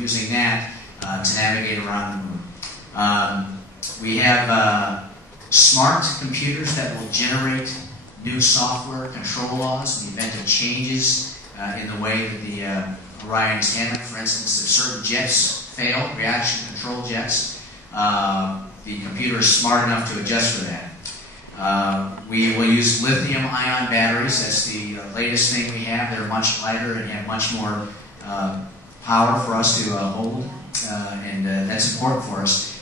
we're using that to navigate around the moon. We have smart computers that will generate new software control laws in the event of changes in the way that the Orion is handling. For instance, if certain jets fail, reaction control jets, the computer is smart enough to adjust for that. We will use lithium-ion batteries. That's the latest thing we have. They're much lighter and have much more power for us to hold, and that's important for us.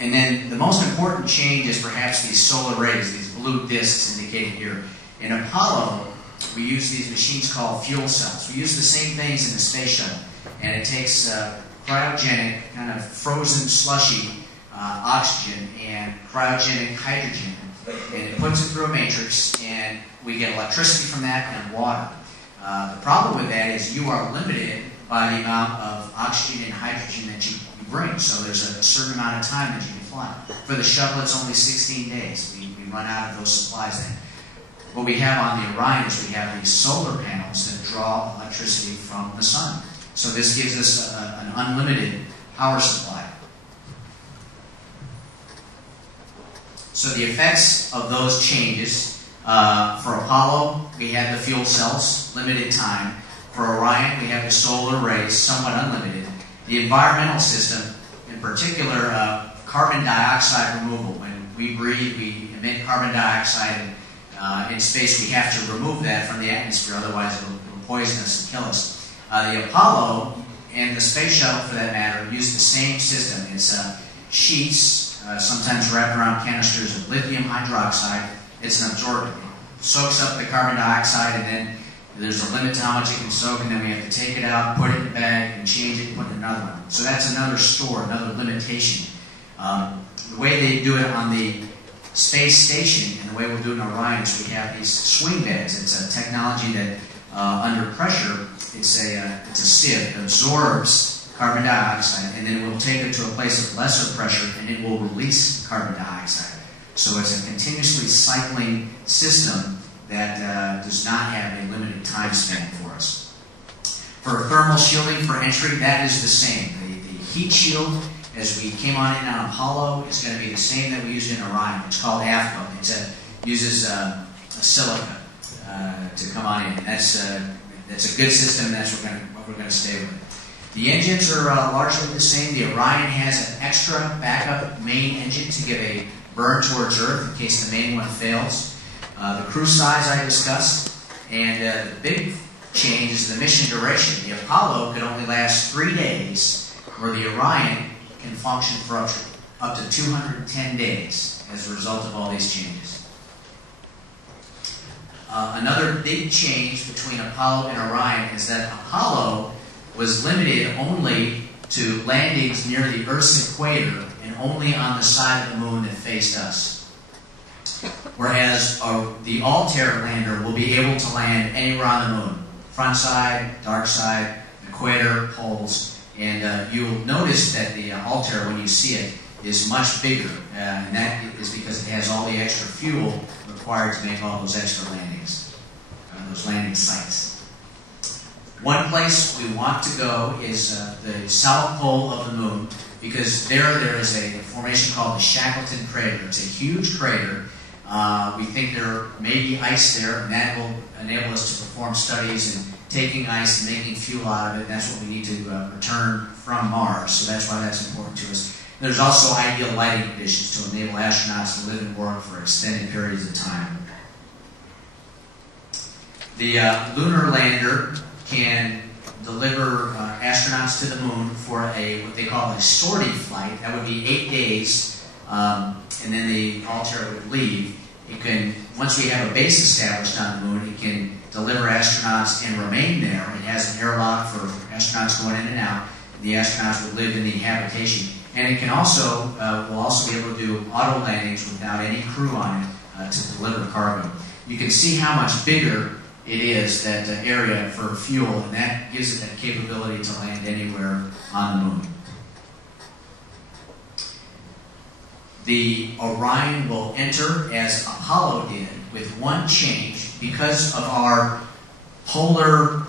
And then the most important change is perhaps these solar rays, these blue discs indicated here. In Apollo, we use these machines called fuel cells. We use the same things in the space shuttle, and it takes cryogenic, kind of frozen, slushy oxygen and cryogenic hydrogen, and it puts it through a matrix, and we get electricity from that and water. The problem with that is you are limited by the amount of oxygen and hydrogen that you bring, so there's a certain amount of time that you can fly. For the shuttle, it's only 16 days. We run out of those supplies then. What we have on the Orion is we have these solar panels that draw electricity from the sun. So this gives us an unlimited power supply. So the effects of those changes, for Apollo, we had the fuel cells, limited time. For Orion, we have the solar rays, somewhat unlimited. The environmental system, in particular, carbon dioxide removal. When we breathe, we emit carbon dioxide, and in space we have to remove that from the atmosphere, otherwise it will poison us and kill us. The Apollo, and the space shuttle for that matter, use the same system. It's sheets, sometimes wrapped around canisters of lithium hydroxide. It's an absorbent. It soaks up the carbon dioxide, and then there's a limit to how much it can soak, and then we have to take it out, put it in a bag, and change it and put it in another one. So that's another store, another limitation. The way they do it on the space station, and the way we'll do it in Orion, is we have these swing bags. It's a technology that, under pressure, it's a sieve. It absorbs carbon dioxide, and then we'll take it to a place of lesser pressure, and it will release carbon dioxide. So it's a continuously cycling system that does not have a limited time span for us. For thermal shielding for entry, that is the same. The heat shield, as we came on in on Apollo, is going to be the same that we used in Orion. It's called AFCO. It uses a silica to come on in. That's a good system, and that's what we're going to stay with. The engines are largely the same. The Orion has an extra backup main engine to give a burn towards Earth in case the main one fails. The crew size I discussed, and the big change is the mission duration. The Apollo could only last 3 days, where the Orion can function for up to 210 days as a result of all these changes. Another big change between Apollo and Orion is that Apollo was limited only to landings near the Earth's equator and only on the side of the moon that faced us. Whereas the Altair lander will be able to land anywhere on the moon. Front side, dark side, equator, poles. And you'll notice that the Altair, when you see it, is much bigger. And that is because it has all the extra fuel required to make all those extra landings, those landing sites. One place we want to go is the south pole of the moon, because there is a formation called the Shackleton Crater. It's a huge crater. We think there may be ice there, and that will enable us to perform studies in taking ice and making fuel out of it. That's what we need to return from Mars, so that's why that's important to us. There's also ideal lighting conditions to enable astronauts to live and work for extended periods of time. The lunar lander can deliver astronauts to the moon for what they call a sortie flight. That would be 8 days, and then the Altair would leave. It can, once we have a base established on the moon, it can deliver astronauts and remain there. It has an airlock for astronauts going in and out. The astronauts would live in the habitation. And it can also, will also be able to do auto landings without any crew on it to deliver cargo. You can see how much bigger it is, that area for fuel, and that gives it that capability to land anywhere on the moon. The Orion will enter as Apollo did, with one change. Because of our polar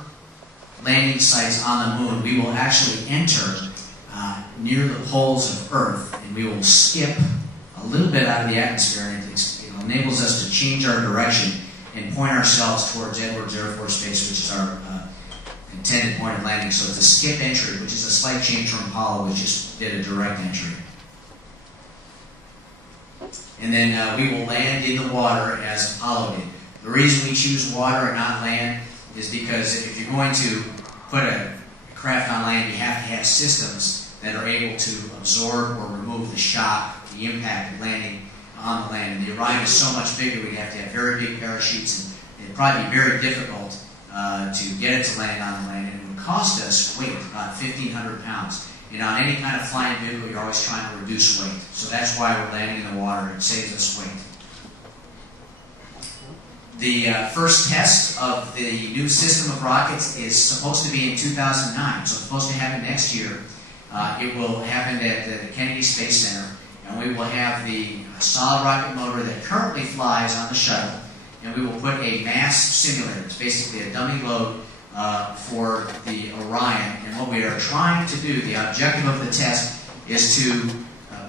landing sites on the moon, we will actually enter near the poles of Earth, and we will skip a little bit out of the atmosphere, and it enables us to change our direction and point ourselves towards Edwards Air Force Base, which is our intended point of landing. So it's a skip entry, which is a slight change from Apollo, which just did a direct entry. And then we will land in the water as Apollo did. The reason we choose water and not land is because if you're going to put a craft on land, you have to have systems that are able to absorb or remove the shock, the impact of landing on the land. And the Orion is so much bigger, we'd have to have very big parachutes, and it'd probably be very difficult to get it to land on the land, and it would cost us weight, about 1,500 pounds. And on any kind of flying vehicle, you're always trying to reduce weight. So that's why we're landing in the water. It saves us weight. The first test of the new system of rockets is supposed to be in 2009, so it's supposed to happen next year. It will happen at the Kennedy Space Center, and we will have the solid rocket motor that currently flies on the shuttle, and we will put a mass simulator. It's basically a dummy load for the Orion, and what we are trying to do, the objective of the test, is to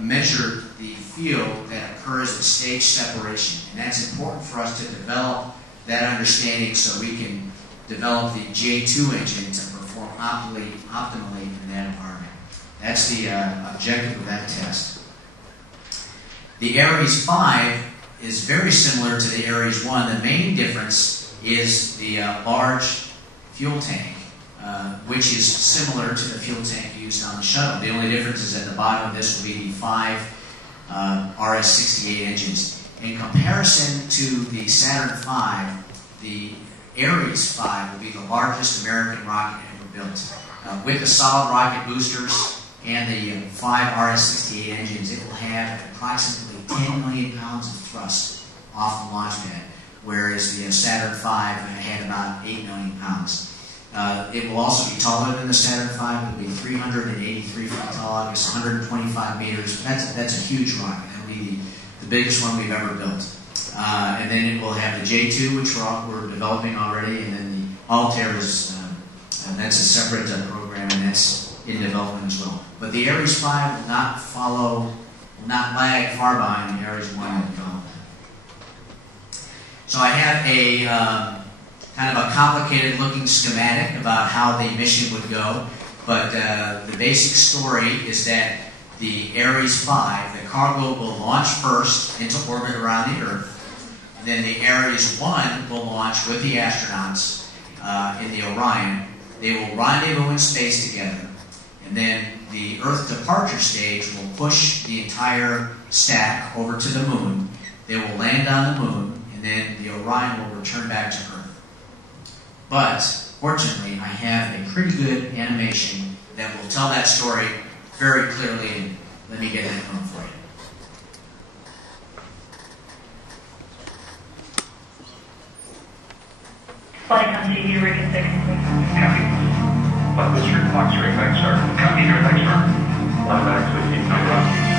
measure the field that occurs at stage separation. And that's important for us to develop that understanding so we can develop the J2 engine to perform optimally in that environment. That's the objective of that test. The Ares 5 is very similar to the Ares 1. The main difference is the large fuel tank, which is similar to the fuel tank used on the shuttle. The only difference is at the bottom of this will be the 5 RS-68 engines. In comparison to the Saturn V, the Ares 5 will be the largest American rocket ever built. With the solid rocket boosters and the 5 RS-68 engines, it will have approximately 10 million pounds of thrust off the launch pad, whereas the Saturn V had about 8 million pounds. It will also be taller than the Saturn V. It will be 383 feet tall. I guess 125 meters. That's a huge rocket. That will be the biggest one we've ever built. And then it will have the J2, which we're developing already, and then the Altair is that's a separate program, and that's in development as well. But the Ares 5 will not lag far behind the Ares 1 in development. So I have a kind of a complicated looking schematic about how the mission would go, but the basic story is that the Ares 5, the cargo will launch first into orbit around the Earth, and then the Ares 1 will launch with the astronauts in the Orion. They will rendezvous in space together, and then the Earth departure stage will push the entire stack over to the moon. They will land on the moon, and then the Orion will return back to Earth. But, fortunately, I have a pretty good animation that will tell that story very clearly, and let me get that going for you. Flight on TV, Rick 6. Copy. Bus return clock straight back start. Copy, direct back start. Automatic 15, no problem.